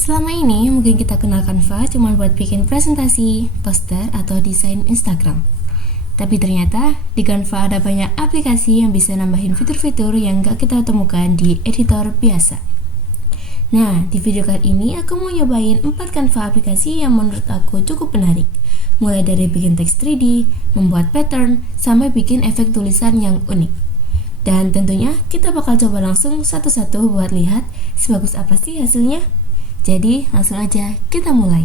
Selama ini mungkin kita kenal Canva cuma buat bikin presentasi, poster, atau desain Instagram. Tapi ternyata di Canva ada banyak aplikasi yang bisa nambahin fitur-fitur yang gak kita temukan di editor biasa. Nah, di video kali ini aku mau nyobain 4 Canva aplikasi yang menurut aku cukup menarik. Mulai dari bikin teks 3D, membuat pattern, sampai bikin efek tulisan yang unik. Dan tentunya kita bakal coba langsung satu-satu buat lihat sebagus apa sih hasilnya. Jadi langsung aja kita mulai.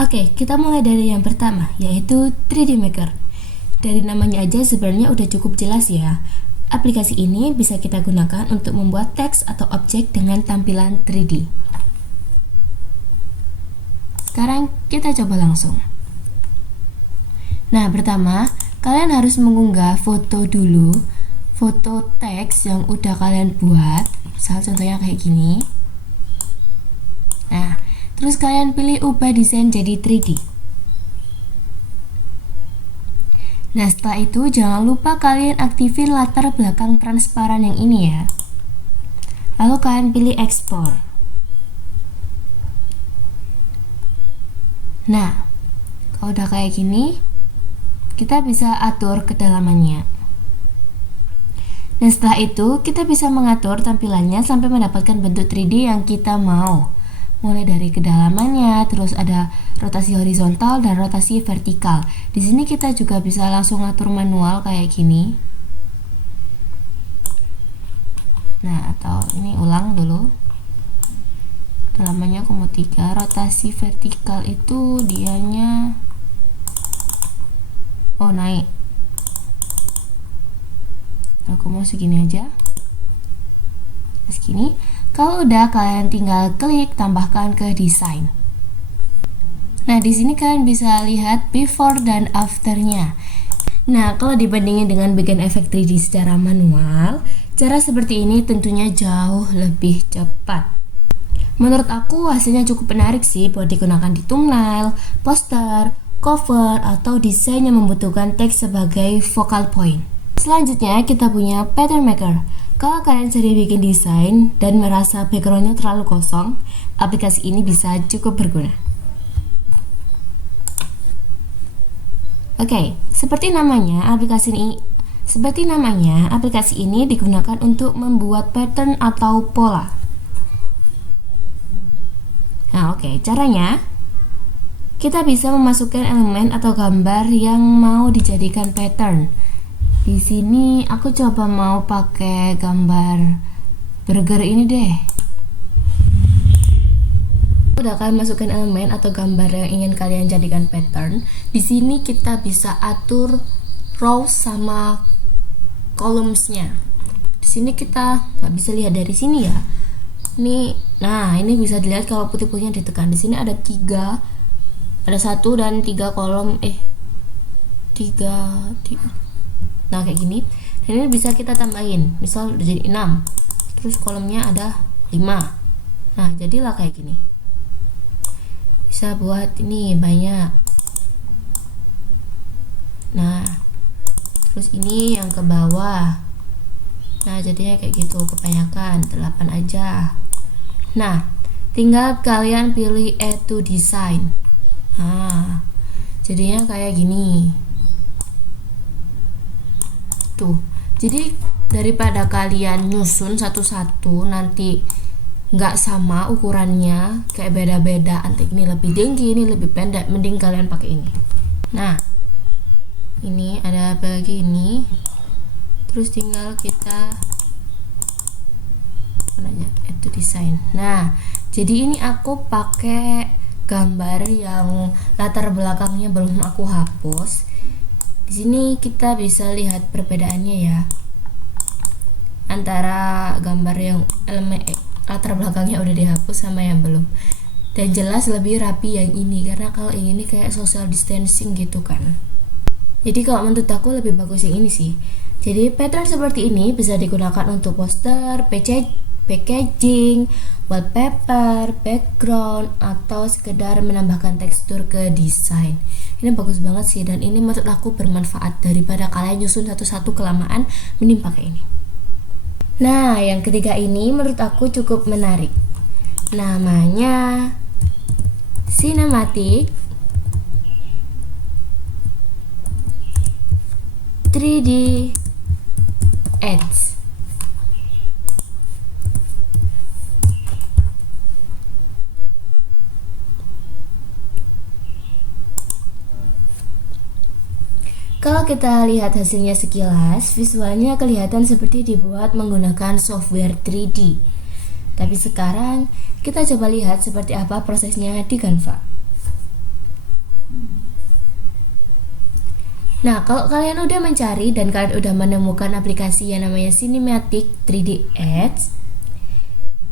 Oke, kita mulai dari yang pertama, yaitu 3D Maker. Dari namanya aja sebenarnya udah cukup jelas ya. Aplikasi ini bisa kita gunakan untuk membuat teks atau objek dengan tampilan 3D. Sekarang kita coba langsung. Nah, pertama, kalian harus mengunggah foto dulu, foto teks yang udah kalian buat. Misal contohnya kayak gini. Nah, terus kalian pilih ubah desain jadi 3D. Nah, setelah itu jangan lupa kalian aktifin latar belakang transparan yang ini ya. Lalu kalian pilih export. Nah, kalau udah kayak gini, kita bisa atur kedalamannya. Dan setelah itu kita bisa mengatur tampilannya sampai mendapatkan bentuk 3D yang kita mau. Mulai dari kedalamannya, terus ada rotasi horizontal dan rotasi vertikal. Di sini kita juga bisa langsung atur manual kayak gini. Nah, atau ini ulang dulu. Kedalamannya aku mau 3, rotasi vertikal itu dianya naik. Aku mau segini aja. Segini. Kalau udah, kalian tinggal klik tambahkan ke desain. Nah, di sini kalian bisa lihat before dan afternya. Nah, kalau dibandingin dengan bikin efek 3D secara manual, cara seperti ini tentunya jauh lebih cepat. Menurut aku hasilnya cukup menarik sih buat digunakan di thumbnail, poster, cover, atau desain yang membutuhkan teks sebagai focal point. Selanjutnya kita punya Pattern Maker. Kalau kalian sering bikin desain dan merasa backgroundnya terlalu kosong, aplikasi ini bisa cukup berguna. Oke, seperti namanya, aplikasi ini digunakan untuk membuat pattern atau pola. Nah, oke, caranya kita bisa memasukkan elemen atau gambar yang mau dijadikan pattern. Di sini aku coba mau pakai gambar burger ini deh. Udah kalian masukkan elemen atau gambar yang ingin kalian jadikan pattern. Di sini kita bisa atur row sama columns-nya. Di sini kita nggak bisa lihat dari sini ya. Ini bisa dilihat kalau putih-putihnya ditekan. Di sini ada 1 dan 3 kolom. Nah, kayak gini. Dan ini bisa kita tambahin. Misal udah jadi 6. Terus kolomnya ada 5. Nah, jadilah kayak gini. Bisa buat ini banyak. Nah, terus ini yang ke bawah. Nah, jadinya kayak gitu, kebanyakan 8 aja. Nah, tinggal kalian pilih add to design. Nah, jadinya kayak gini. Tuh, jadi daripada kalian nyusun satu-satu nanti nggak sama ukurannya, kayak beda-beda, antik ini lebih tinggi, ini lebih pendek, mending kalian pakai ini. Nah, ini ada apa lagi ini, terus tinggal kita add to design. Nah, jadi ini aku pakai gambar yang latar belakangnya belum aku hapus. Di sini kita bisa lihat perbedaannya ya, antara gambar yang elemen latar belakangnya udah dihapus sama yang belum. Dan jelas lebih rapi yang ini, karena kalau yang ini kayak social distancing gitu kan. Jadi kalau menurut aku lebih bagus yang ini sih. Jadi pattern seperti ini bisa digunakan untuk poster, packaging, wallpaper, background, atau sekedar menambahkan tekstur ke desain. Ini bagus banget sih, dan ini menurut aku bermanfaat. Daripada kalian nyusun satu-satu kelamaan, mending pakai ini. Nah, yang ketiga ini menurut aku cukup menarik. Namanya Cinematic 3D Ads. Kalau kita lihat hasilnya sekilas, visualnya kelihatan seperti dibuat menggunakan software 3D. Tapi sekarang kita coba lihat seperti apa prosesnya di Canva. Nah, kalau kalian udah mencari dan kalian udah menemukan aplikasi yang namanya Cinematic 3D Ads,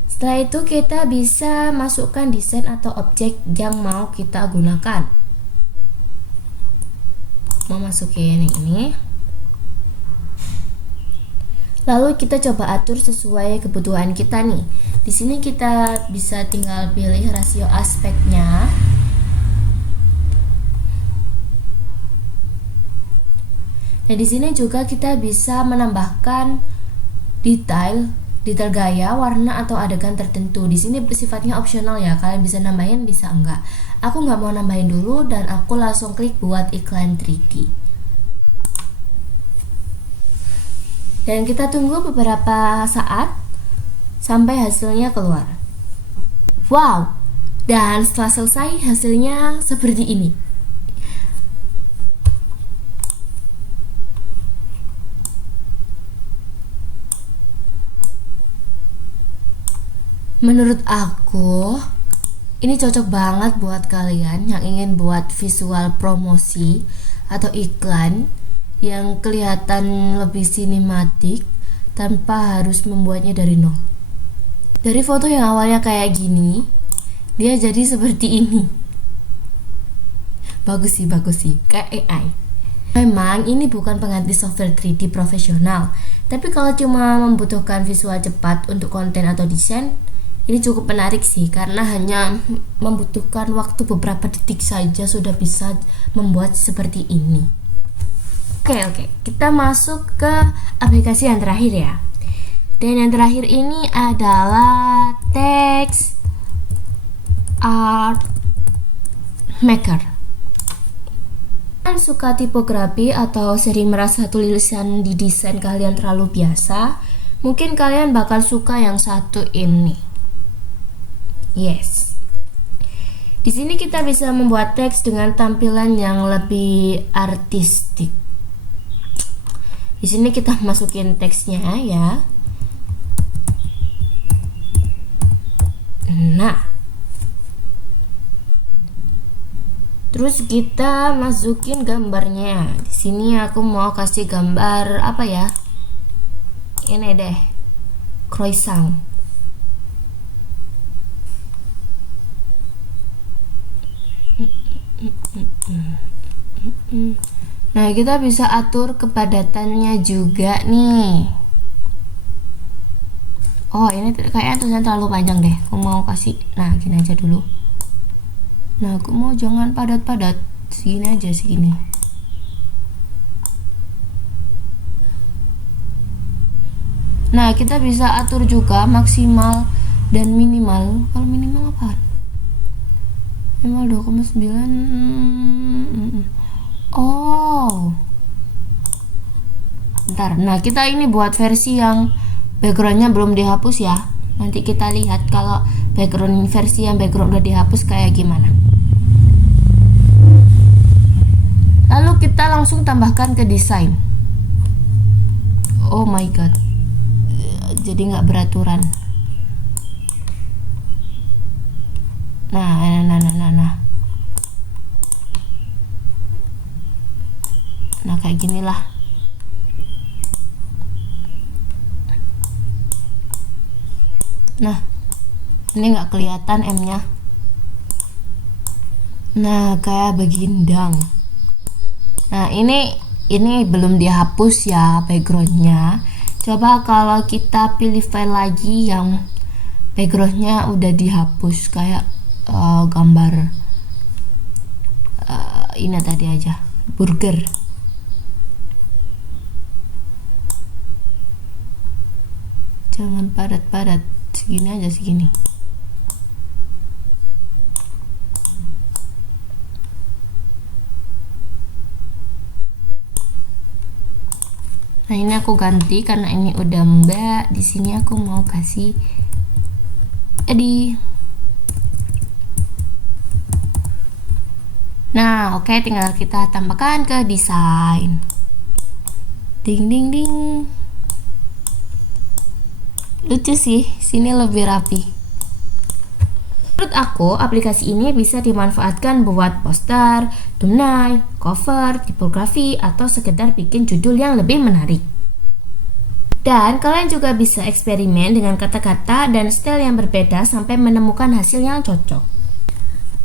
setelah itu kita bisa masukkan desain atau objek yang mau kita gunakan. Mau masukin yang ini. Lalu kita coba atur sesuai kebutuhan kita nih. Di sini kita bisa tinggal pilih rasio aspeknya. Nah, di sini juga kita bisa menambahkan detail gaya, warna atau adegan tertentu. Di sini sifatnya opsional ya, kalian bisa nambahin bisa enggak. Aku nggak mau nambahin dulu dan aku langsung klik buat iklan 3D. Dan kita tunggu beberapa saat sampai hasilnya keluar. Wow! Dan setelah selesai hasilnya seperti ini. Menurut aku, ini cocok banget buat kalian yang ingin buat visual promosi atau iklan yang kelihatan lebih sinematik tanpa harus membuatnya dari nol. Dari foto yang awalnya kayak gini, dia jadi seperti ini. Bagus sih, kayak AI. Memang ini bukan pengganti software 3D profesional, tapi kalau cuma membutuhkan visual cepat untuk konten atau desain, ini cukup menarik sih, karena hanya membutuhkan waktu beberapa detik saja sudah bisa membuat seperti ini. Oke, kita masuk ke aplikasi yang terakhir ya. Dan yang terakhir ini adalah Text Art Maker. Kalian suka tipografi atau sering merasa tulisan di desain kalian terlalu biasa? Mungkin kalian bakal suka yang satu ini. Yes. Di sini kita bisa membuat teks dengan tampilan yang lebih artistik. Di sini kita masukin teksnya ya. Nah, terus kita masukin gambarnya. Di sini aku mau kasih gambar apa ya? Ini deh, croissant. Nah, kita bisa atur kepadatannya juga nih. Oh, ini kayaknya tulisannya terlalu panjang deh. Aku mau kasih, nah gini aja dulu. Nah, aku mau jangan padat-padat, segini aja, segini. Nah, kita bisa atur juga maksimal dan minimal. Kalau minimal apa? Minimal 2,9. Oh, bentar. Nah, kita ini buat versi yang backgroundnya belum dihapus ya. Nanti kita lihat kalau versi yang background udah dihapus kayak gimana. Lalu kita langsung tambahkan ke desain. Oh my god, jadi nggak beraturan. Nah. Nah, kayak ginilah. Nah, ini nggak kelihatan M-nya. Nah, kayak begindang. Nah, ini belum dihapus ya backgroundnya. Coba kalau kita pilih file lagi yang backgroundnya udah dihapus, kayak gambar ini tadi aja, burger. Jangan padat-padat, segini aja, segini. Nah, ini aku ganti karena ini udah enggak. Di sini aku mau kasih edit. Nah, oke, tinggal kita tambahkan ke desain. Ding ding ding. Lucu sih, sini lebih rapi. Menurut aku, aplikasi ini bisa dimanfaatkan buat poster, thumbnail, cover, tipografi, atau sekedar bikin judul yang lebih menarik. Dan kalian juga bisa eksperimen dengan kata-kata dan style yang berbeda sampai menemukan hasil yang cocok.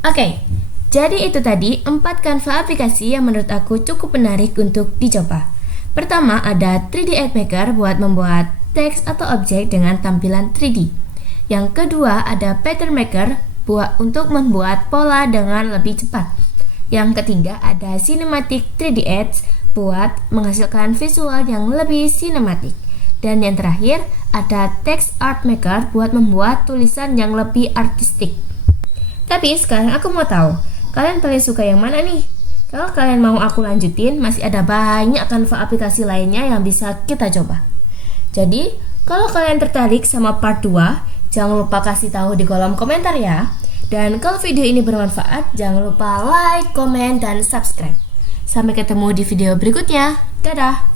Oke, jadi itu tadi 4 Canva aplikasi yang menurut aku cukup menarik untuk dicoba. Pertama ada 3D Ad Maker buat membuat teks atau objek dengan tampilan 3D. Yang kedua ada Pattern Maker untuk membuat pola dengan lebih cepat. Yang ketiga ada Cinematic 3D Ads buat menghasilkan visual yang lebih sinematik. Dan yang terakhir ada Text Art Maker buat membuat tulisan yang lebih artistik. Tapi sekarang aku mau tahu, kalian paling suka yang mana nih? Kalau kalian mau aku lanjutin, masih ada banyak Canva aplikasi lainnya yang bisa kita coba. Jadi, kalau kalian tertarik sama part 2, jangan lupa kasih tahu di kolom komentar ya. Dan kalau video ini bermanfaat, jangan lupa like, komen, dan subscribe. Sampai ketemu di video berikutnya. Dadah!